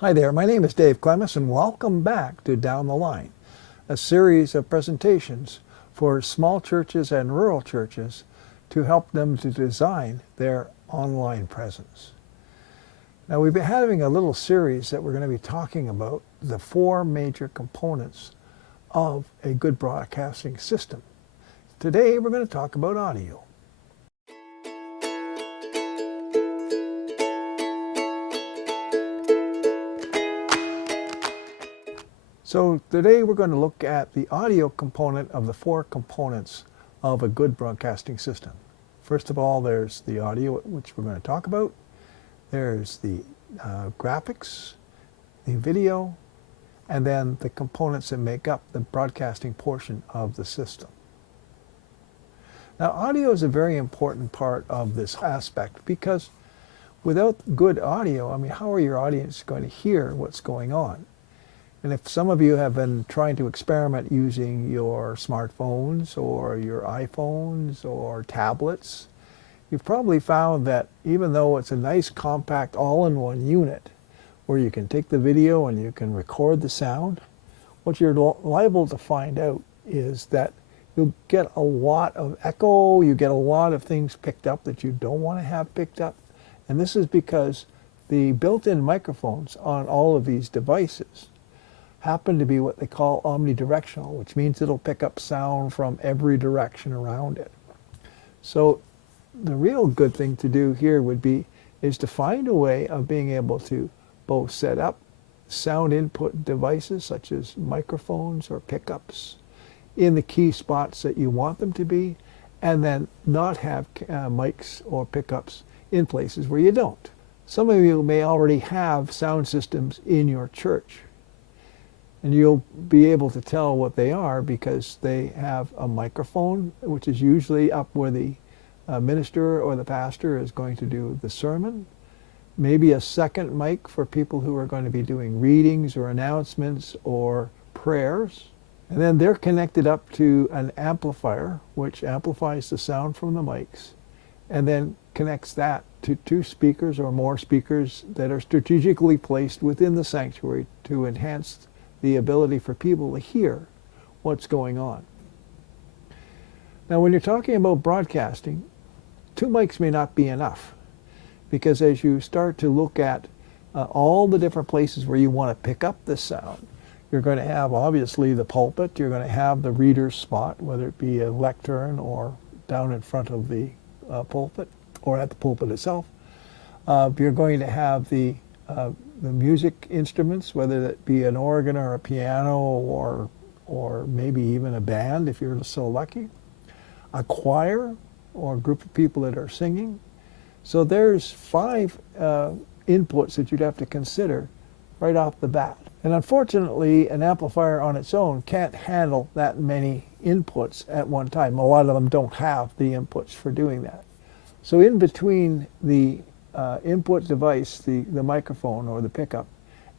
Hi there, my name is Dave Clemis and welcome back to Down the Line, a series of presentations for small churches and rural churches to help them to design their online presence. Now we've been having a little series that we're going to be talking about the four major components of a good broadcasting system. Today we're going to talk about audio. So today we're going to look at the audio component of the four components of a good broadcasting system. First of all, there's the audio, which we're going to talk about. There's the graphics, the video, and then the components that make up the broadcasting portion of the system. Now, audio is a very important part of this aspect because without good audio, how are your audience going to hear what's going on? And if some of you have been trying to experiment using your smartphones or your iPhones or tablets, you've probably found that even though it's a nice compact all-in-one unit where you can take the video and you can record the sound, what you're liable to find out is that you'll get a lot of echo, you get a lot of things picked up that you don't want to have picked up. And this is because the built-in microphones on all of these devices happen to be what they call omnidirectional, which means it'll pick up sound from every direction around it. So the real good thing to do here is to find a way of being able to both set up sound input devices such as microphones or pickups in the key spots that you want them to be, and then not have mics or pickups in places where you don't. Some of you may already have sound systems in your church, and you'll be able to tell what they are because they have a microphone, which is usually up where the minister or the pastor is going to do the sermon. Maybe a second mic for people who are going to be doing readings or announcements or prayers. And then they're connected up to an amplifier, which amplifies the sound from the mics, and then connects that to two speakers or more speakers that are strategically placed within the sanctuary to enhance the ability for people to hear what's going on. Now, when you're talking about broadcasting, two mics may not be enough, because as you start to look at all the different places where you want to pick up the sound, you're going to have obviously the pulpit, you're going to have the reader's spot, whether it be a lectern or down in front of the pulpit or at the pulpit itself. You're going to have the music instruments, whether that be an organ or a piano or maybe even a band if you're so lucky, a choir or a group of people that are singing. So there's five inputs that you'd have to consider right off the bat. And unfortunately, an amplifier on its own can't handle that many inputs at one time. A lot of them don't have the inputs for doing that. So in between the input device, the microphone or the pickup,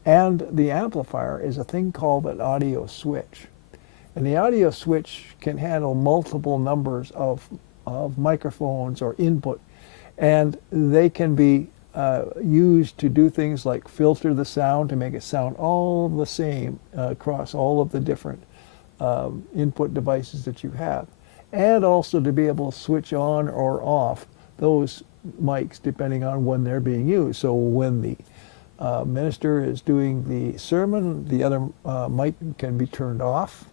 and the amplifier is a thing called an audio switch. And the audio switch can handle multiple numbers of microphones or input, and they can be used to do things like filter the sound to make it sound all the same across all of the different input devices that you have, and also to be able to switch on or off those mics depending on when they're being used. So when the minister is doing the sermon, the other mic can be turned off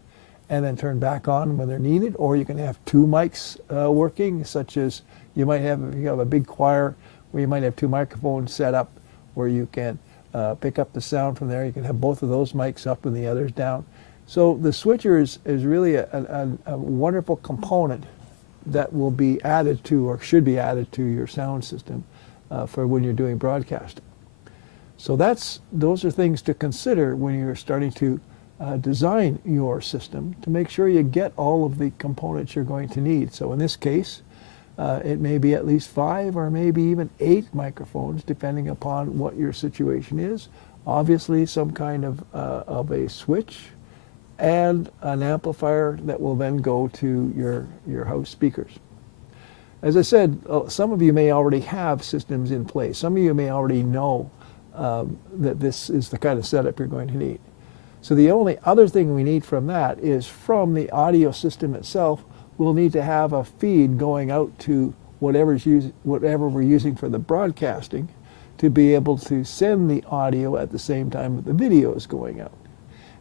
and then turned back on when they're needed, or you can have two mics working, such as you might have if you have a big choir where you might have two microphones set up where you can pick up the sound from there. You can have both of those mics up and the others down. So the switcher is really a wonderful component that will be added to, or should be added to, your sound system for when you're doing broadcasting. So those are things to consider when you're starting to design your system, to make sure you get all of the components you're going to need. So in this case, it may be at least 5 or maybe even 8 microphones, depending upon what your situation is. Obviously, some kind of a switch and an amplifier that will then go to your house speakers. As I said, some of you may already have systems in place. Some of you may already know that this is the kind of setup you're going to need. So the only other thing we need from that is from the audio system itself, we'll need to have a feed going out to whatever we're using for the broadcasting to be able to send the audio at the same time that the video is going out.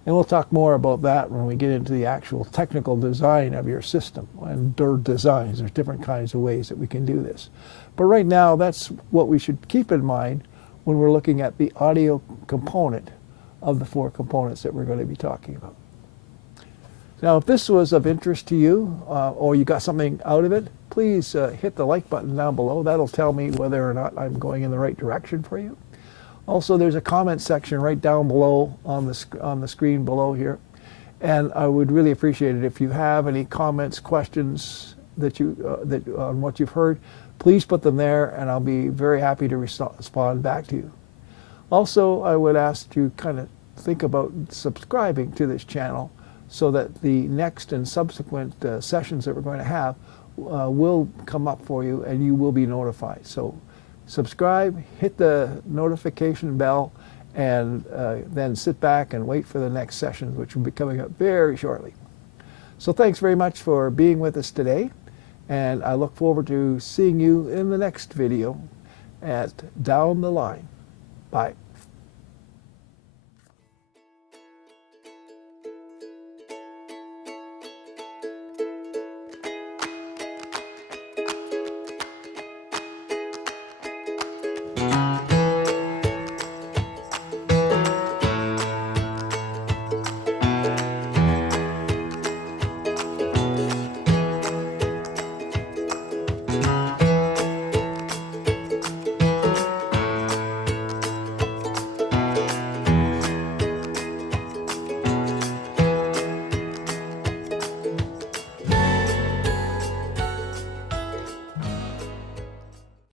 And we'll talk more about that when we get into the actual technical design of your system and designs. There's different kinds of ways that we can do this. But right now, that's what we should keep in mind when we're looking at the audio component of the 4 components that we're going to be talking about. Now, if this was of interest to you or you got something out of it, please hit the like button down below. That'll tell me whether or not I'm going in the right direction for you. Also, there's a comment section right down below on the screen below here. And I would really appreciate it if you have any comments, questions that on what you've heard, please put them there and I'll be very happy to respond back to you. Also, I would ask you kind of think about subscribing to this channel so that the next and subsequent sessions that we're going to have will come up for you and you will be notified. So subscribe, hit the notification bell, and then sit back and wait for the next sessions, which will be coming up very shortly. So thanks very much for being with us today, and I look forward to seeing you in the next video at Down the Line. Bye.